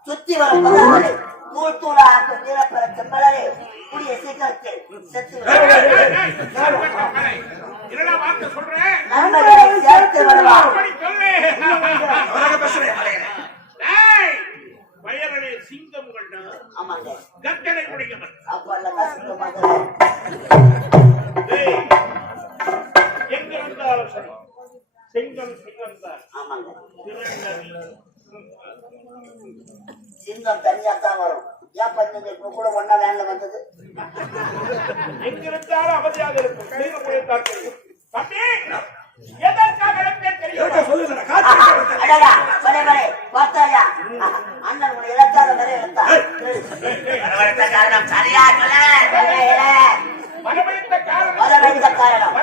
சுத்தி வரும் பதங்களை தூள் தூளா ஆக்கும் நீலப்பெற செம்மலரே கூடிய சீக்கிரத்தில் செத்து நன்மைகளை சேர்த்து வருவார். வயவனே சிங்கம் கண்டா ஆமாங்க கட்டளை குடிக்கவன் அப்ப எங்க இருந்தாலும் சரி சிங்கம் சிங்கம் தான். ஆமாங்க சிங்கம் தனியாத்தான் வரும். ஏன் பண்ணீங்க இப்ப கூட ஒன்னா வேன்ல வந்தது? எங்கிருந்தாலும் அவதியாக இருக்கும். அண்ணன் உங்களை இழக்காத வரை இருந்தா சரியா வரவைத்த காரணம்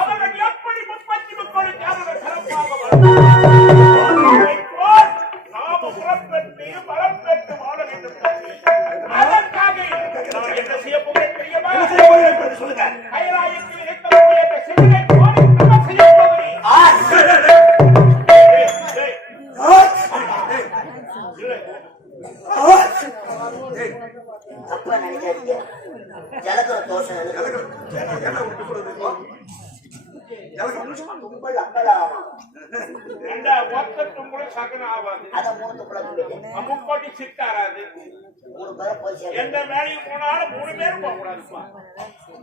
அவர்கள் எப்படி முற்பத்தி முக்கோடி நாம புறம் பெற்று பலம் பெற்று வாழ வேண்டும். அதற்காக நான் என்ன செய்ய போகிறேன் தெரியுமா? சொல்லுங்க. கைலாயத்தில் இருக்கக்கூடிய சிவனை கோரி என்ன செய்ய போகிறேன்? அப்ப நினைக்காதீங்க ஜலகர தோஷம் முப்படி சிட்டாராது. எந்த வேலைக்கு போனாலும் 3 பேரும் போக கூடாதுப்பா.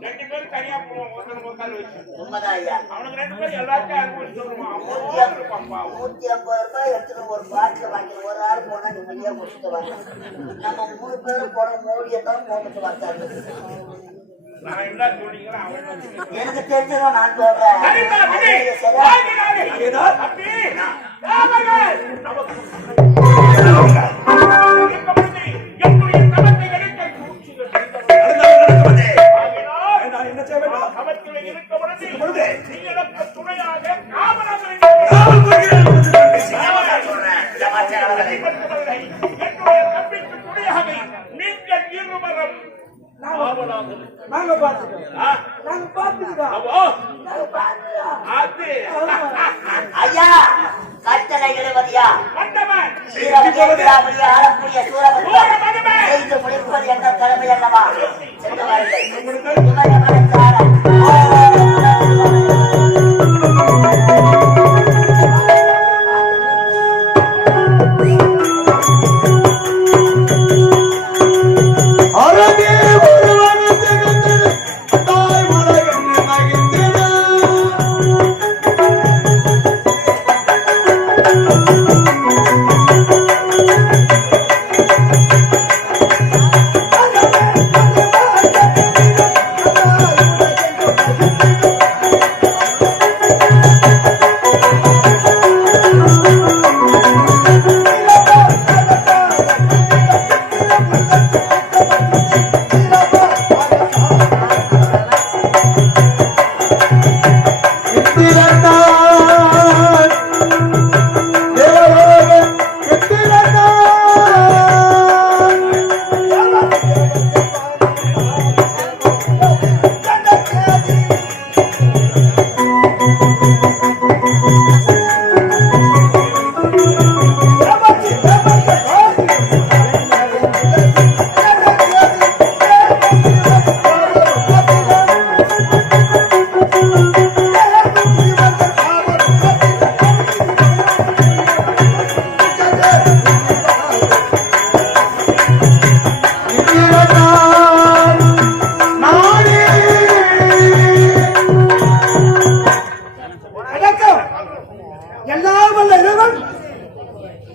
2 பேரும் தனியா போவோம். அவனுக்கு 2 பேரும் எல்லாத்தையும் அனுபவிச்சு வருவான். 150 ரூபாய் எடுத்துட்டு ஒரு பாட்டில் வாங்கி ஒரு ஆள் போனா நிம்மதியா குடிச்சிட்டு வாங்க. நம்ம 3 பேரும் போன மோடியத்தான் போட்டு வந்தாரு. எனக்கு தெரிஞ்சதும் நான் சொல்றேன். ஐயா கட்டளை எழுவதியா ஆளக்கூடிய சூரபத்மன் செய்து முடிப்பது என்ற கடமை அல்லவா? சென்று வாருங்கள். எல்லாம் வல்ல இறைவன்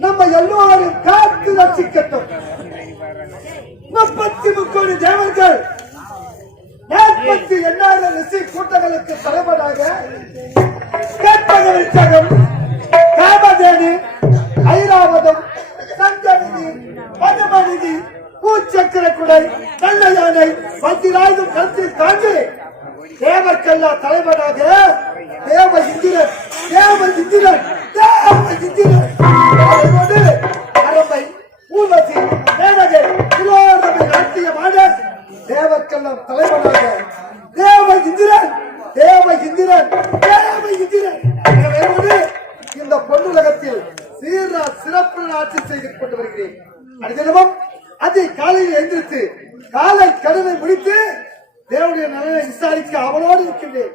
நம்ம எல்லோரும் காத்து ரட்சிக்கட்டும். 33 தேவர்கள் 48 ரிஷி கூட்டங்களுக்கு தலைவராக கேட்பகம், காமதேனு, ஐராவதம், சங்கநிதி, பதமநிதி, பூச்சக்கர குடை, நல்ல யானை, பத்திராயுதம் கருத்தில் தாங்கி தேவர்க்கெல்லாம் தலைவராக தேவ இந்திரன் அரம்பை, ஊர்வசி, மேனகை, திலோதமை நாட்டியமான தேவர்க்கெல்லாம் தலைவராக தேவ இந்திரன் இந்த பொன்னுலகத்தில் சிறப்பு ஆட்சி செய்து கொண்டு வருகிறேன். அடிதினமும் அதை காலையில் எழுந்திருத்து காலை கடனை முடித்து தேவனுடைய நலனை விசாரிக்க அவளோடு இருக்கின்றேன்.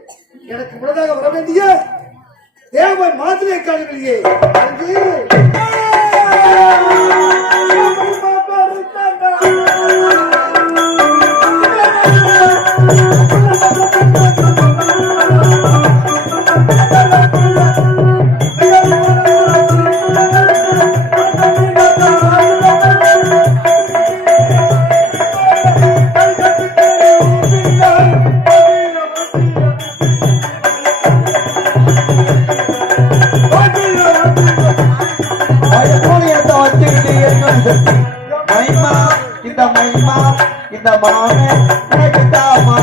எனக்கு முன்னதாக வர வேண்டிய தேவன் மாதிரியை காணவில்லையே. இந்த மாமே எனக்கு தாமா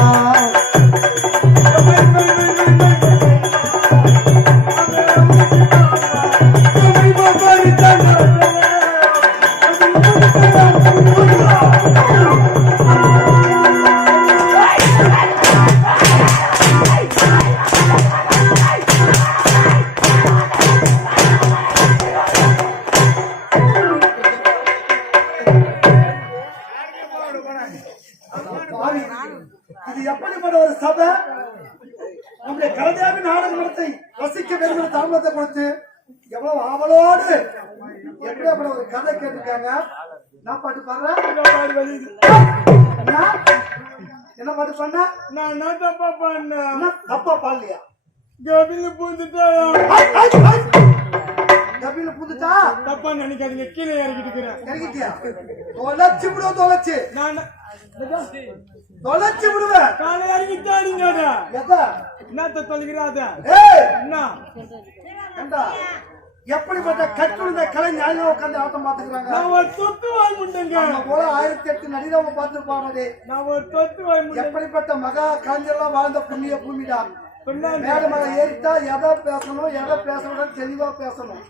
இது எப்படிப்பட்ட ஒரு சபை? நம்முடைய கலைஞாமி நாடக மனத்தை ரசிக்க வேண்டும் தாமதத்தை கொடுத்து எவ்வளவு ஆவலோடு எப்படிப்பட்ட ஒரு கதை கேட்டிருக்காங்க. நான் பாட்டு பாடுறேன். என்ன பாட்டு பண்ண? நான் தப்பா பண்ண. தப்பா பாடலையா? கபில பூந்துட்டா தப்பா நினைக்காதீங்க. கீழே இறங்கிட்டியா? தொலைச்சு விடுவேன். காலை இறங்கிட்டாடிங்க. என்னத்த தொலைகிறாத? எப்படிப்பட்ட கற்குழுந்த கலை ஞாயிறு உட்காந்து ஆட்டம் பாத்துக்கிறாங்க. போல 1008 நடிகை பார்த்துருப்பாங்க. எப்படிப்பட்ட மகா காஞ்செல்லாம் வாழ்ந்த புண்ணிய பூமிடா. மேட மக ஏறிட்டா எதை பேசணும் தெளிவா பேசணும்.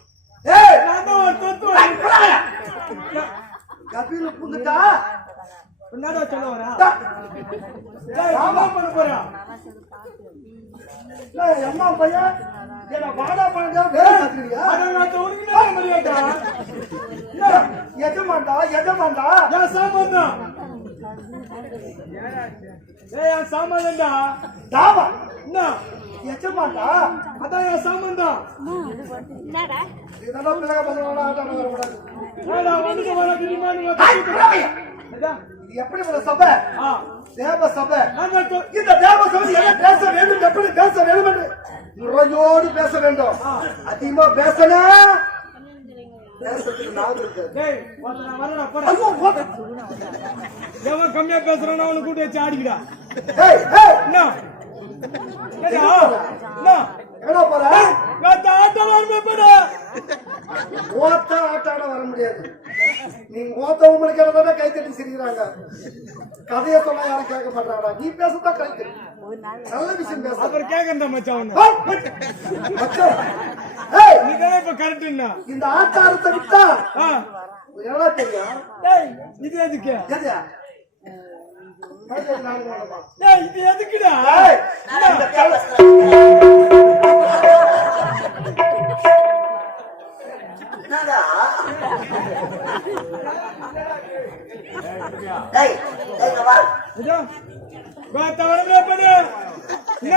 கபில புந்துட்டா சொல்ல வரா பண்ண போறா அம்மா பையன் வாடா பண்ண எஜமாண்டா சாமான்டா தாவா என்ன எஜமாண்டா அதான் என் சாமான்தான். இதெல்லாம் பிள்ளைங்க பசங்களோட ஆட்டம் வரக்கூடாது. எப்படி ஒரு சபை? தேவ சபை. இந்த தேவ சபை என்ன பேச வேண்டும், எப்படி பேச வேண்டும் என்று முறையோடு பேச வேண்டும். அதிகமா பேசணும். கம்மியா பேசுறான் அவனு கூட்டி வச்சு ஆடிக்கிடா. ஆட்டாட வர முடியாது. நீங்க ஓத்தவங்களுக்கு கை தட்டி சிரிக்கிறாங்க. கதைய சொன்னா யாரும் கேட்க மாட்டாங்கடா. நீ பேசத்தான் கை தட்டி நல்ல விஷயம் பேச. அப்புறம் கேட்கறா மச்சான். இந்த ஆச்சாரத்தை விட்டா எவ்வளவு தெரியும்? இது எதுக்கு? இது எதுக்குடா? நான் இந்த பேசுறேன். என்னடா? டேய், டேய், இங்க வா. இதோ, கோத்த வரமே பண்ணு. என்ன?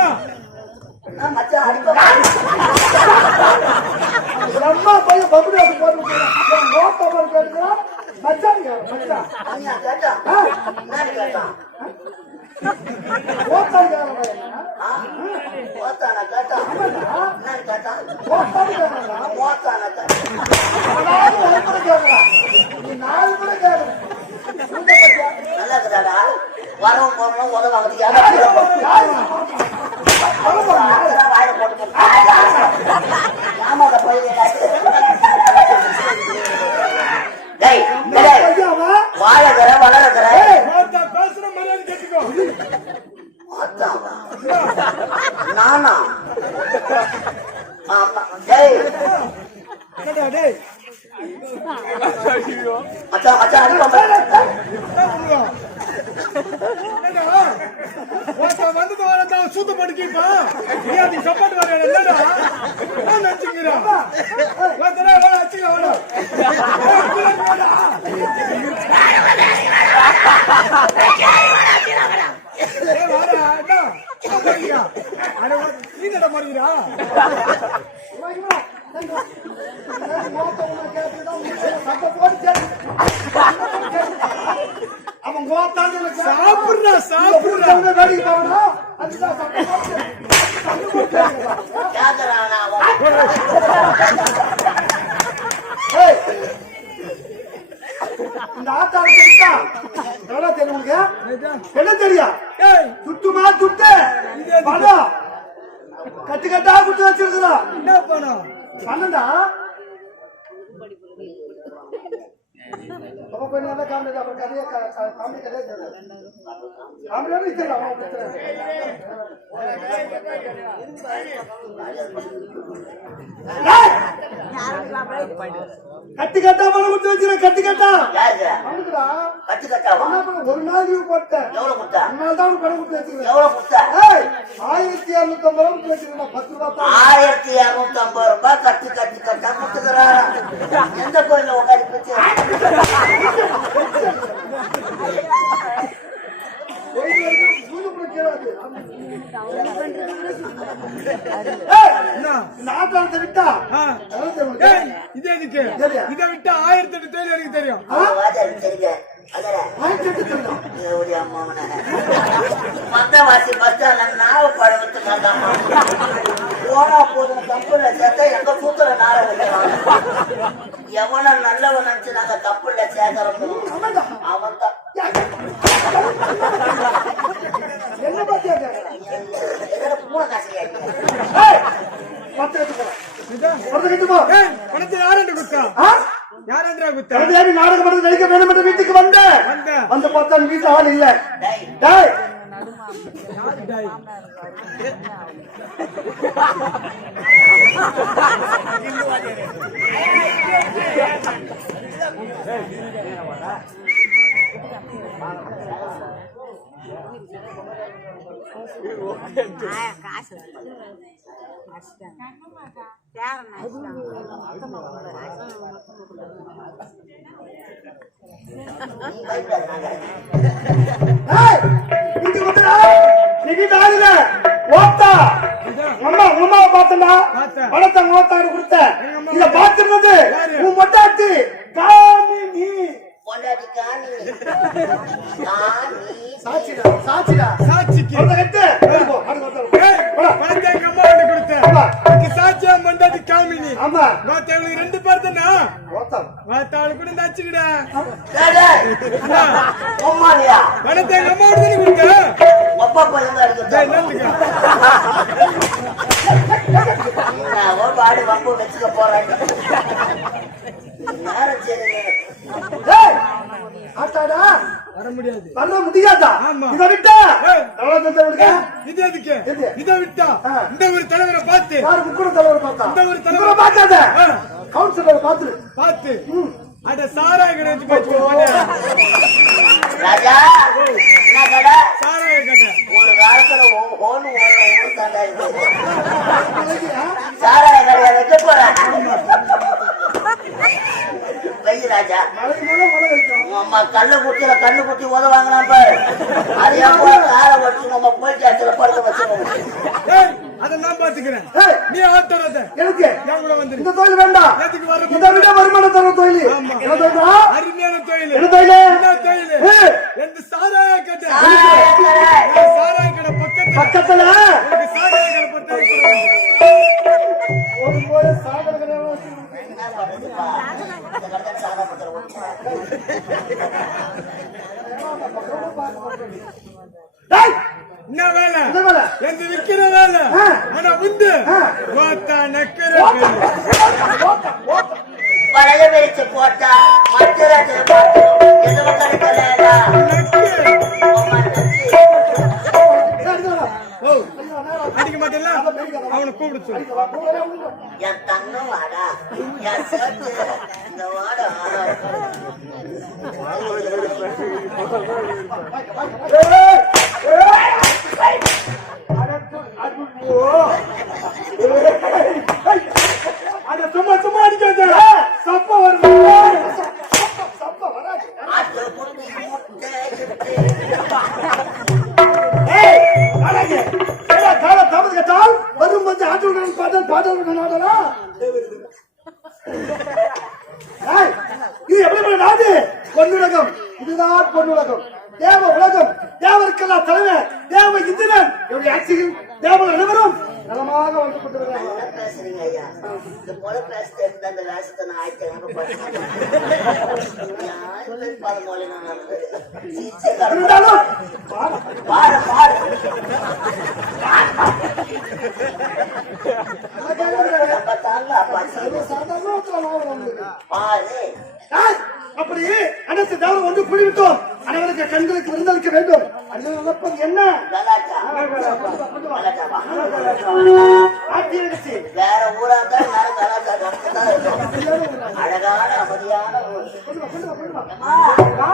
நான் மச்சான் அடிப்பா. அம்மா பையன் பப்புடி அது போட்டு மோட்டமா இருக்கிறா மச்சாங்க மச்சான் அண்ணா கேட்டான். என்னன்னு கேட்டான்? ஓட்டாங்க ஓத்தானா கேட்டான். என்னன்னு கேட்டான்? ஓட்டாங்க ஓத்தானா கேட்டான். நாலு கூட கேட்கறேன் நல்லா இருக்குதாடா? வரவும் போறோம் உதவாங்க வாயில போட்டு ஆமாட பையன் வாழகிற வளரகிற கோத்த பேசுற மரியாதை கேட்டுக்கோ. நானா? ஆமா. டேய் என்னடா டேய்? மச்சான் மச்சான் அடிப்பா. என்னடா? கோத்த வந்து வரதா சூத்த படுக்கிப்பா. நீ அதுக்கு சப்போர்ட் வர என்னடா? நான் நினைச்சுக்கிறேன். கோத்தடா வர அச்சிங்க வர. ஏய் வாடா அண்ணா. அப்படியா? அட நீ என்னடா மறீரா? அவன் கோத்தாங்க சாப்பிடுறா சாப்பிடுறா. வேடிக்கை பாருடா அதுதான் சத்தம் கேக்குறானா இந்த ஆட்டாள தெரியா எவ்வளவு தெரியும் உங்களுக்கு? என்ன தெரியும்? துட்டுமா துட்டு பணம் கட்டு கட்டா குட்டு வச்சிருக்கிறா. என்ன பணம்? பணம்டா அப்ப கொஞ்சம் நல்லா காமெடி அப்புறம் கதையை காமெடி கதையே தெரியாது காமெடியாவே தெரியும் அவன் கட்டு கட்டா பணம் கொடுத்து வச்சிருக்க கட்டு கட்டா யாருக்கு? அவனுக்குடா கட்டு கட்டாவா? ஒரு நாள் லீவு போட்டேன் எவ்வளவு கொடுத்தா? அதனால தான் பணம் கொடுத்து வச்சிருக்கேன் எவ்வளவு கொடுத்தா? 1250 ரூபாய் கொடுத்து வச்சிருக்கேன் 10 ரூபாய் 1250 ரூபாய் கட்டு கட்டு கட்டா கொடுத்துக்கிறான். எந்த கோயில உட்காந்து போச்சு? நாட்டாளத்தை விட்டா இது எதுக்கு? இதை விட்டா 1008 தொழில் எனக்கு தெரியும். தெரியுங்க மந்தவாசி பஸ்டா நாவ பழவத்து கண்டாமா போனா போதும் கப்பல்ல சேர்த்தா எங்க சூத்திர நார வைக்கிறான். எவன நல்லவன் நினைச்சு நாங்க கப்பல்ல சேர்க்கிறோம் அவன் தான் என்ன பாத்தியா பூனை காசு பணத்தை யாரு குத்தா? யாரா குத்தா? நாடகம் படத்தை நடிக்க வேண்டும் என்ற வீட்டுக்கு வந்தேன். வந்து பார்த்தா வீட்டு ஆள் இல்ல. டேய் காசு நீ வீட்டு ஆளுங்க ஓத்தா உமா பார்த்தா பணத்தை ஓத்தாரு கொடுத்த இத பாத்துருந்தது உன் மொட்டாச்சு காமினி பொண்டாட்டி காணி சாட்சிடா சாட்சிடா சாட்சிக்கு கட்டு பணத்தை எங்க அம்மா வந்து கொடுத்த சாட்சியா மண்டாட்டி காமினி. ஆமா இவங்களுக்கு 2 பேர் தானா? ஓத்தா வாத்தாளு கூட நச்சுக்கிடா. உம்மாலியா பணத்தை எங்க அம்மா வந்து கொடுத்த அப்பா பையன் இருக்கு பாடு வம்பு வச்சுக்க போறேன். நேரம் சரி ஆட்டாடா வர முடியாது. பண்ண முடியாதா? ஆமா. இத விட்டா இது எதுக்கு? இதை விட்டா இந்த ஒரு தலைவரை பார்த்து யாரு முக்குட தலைவர் பார்த்தா இந்த ஒரு தலைவரை பார்க்காத கவுன்சிலர் பார்த்து அட சாராய கடை வச்சு ராஜா என்ன என்ன கடை சாராய கடை. ஒரு காலத்துல ஓன்னு ஊரு தாண்டா இருக்கு சாராய கடையை வைக்க போறேன் வெய் ராஜா உன் அம்மா கண்ணு குட்டி உத வாங்கினாப்ப அது என் போல காரை வச்சு நம்ம போய் கேட்கல படுக்க வச்சுக்கோங்க ஏய், அதை நான் பாத்துக்கிறேன். ஏய், நீ ஆத்தரத்தை எனக்கு என் கூட வந்துரு. இந்த தொழில் வேண்டாம். எதுக்கு வர இதை விட வருமானம் தரும் தொழில். ஆமா. என்ன தொழிலா? அருமையான தொழில். என்ன தொழில்? என்ன தொழில்? ஏய், எந்த சாராய கடை. சாராய கடை. என் சாராய கடை பக்கத்துல. பக்கத்துல உனக்கு சாராய கடை பத்தி ஒரு போல சாகர கிடையாது. என்ன பண்றதுப்பா இந்த கடை சாதா பத்திரம் டேய், என்ன வேலை? என்ன வேலை? எந்த விக்கிற வேலை. ஆ. ஆனா உண்டு. ஆ. ஓத்தா நக்கிற வேலை. பழைய பேச்சு போட்டா மச்சராஜ போட்டு எதுவும் கிடைக்கல நக்கு. ஓ, அடிக்க மாட்டேல்ல? அவனை கூப்பிடு சொல்லு. என் தங்கம் வாடா என் சேர்த்து இந்த வாடா அட சும்மா சும்மா அடிக்காத. சப்ப வரும். சப்ப வராது. ஆட்டு குட்டி முட்டை இட்டு ஏய், அழகு. ஏடா கால தாமத கட்டால் வரும் வந்து ஆட்டுடன் பாடல் நாடலா. ஏய், இது எப்படி நாடு? பொன்னுலகம். இதுதான் பொன்னுலகம். தேவ உலகம். தேவருக்கெல்லாம் தலைவர். தேவ இந்திரன். என்னுடைய ஆட்சியில் தேவர்கள் அனைவரும் நலமாக வந்து கொண்டு வருகிறார்கள். நல்லா பேசுறீங்க ஐயா இந்த போல பேசிட்டு இருந்தா அந்த வேஷத்தை நான் ஆயிட்டேன் பல மொழி நான் இருந்தாலும் பாரு பாரு பாரு அப்படி அனைத்து தேவரும் ஒன்று கூடிவிட்டோம். அனைவருக்கு கண்களுக்கு விருந்தளிக்க வேண்டும். அது நடப்பது என்ன? கலாட்டா கலாட்டாவா ஆட்சி நிகழ்ச்சி. வேற ஊரா இருந்தா எல்லாரும் கலாட்டா நடத்திதான் இருக்கும் அழகான அமைதியான ஊர் கொண்டு வா, கொண்டு வா, கொண்டு வா. அம்மா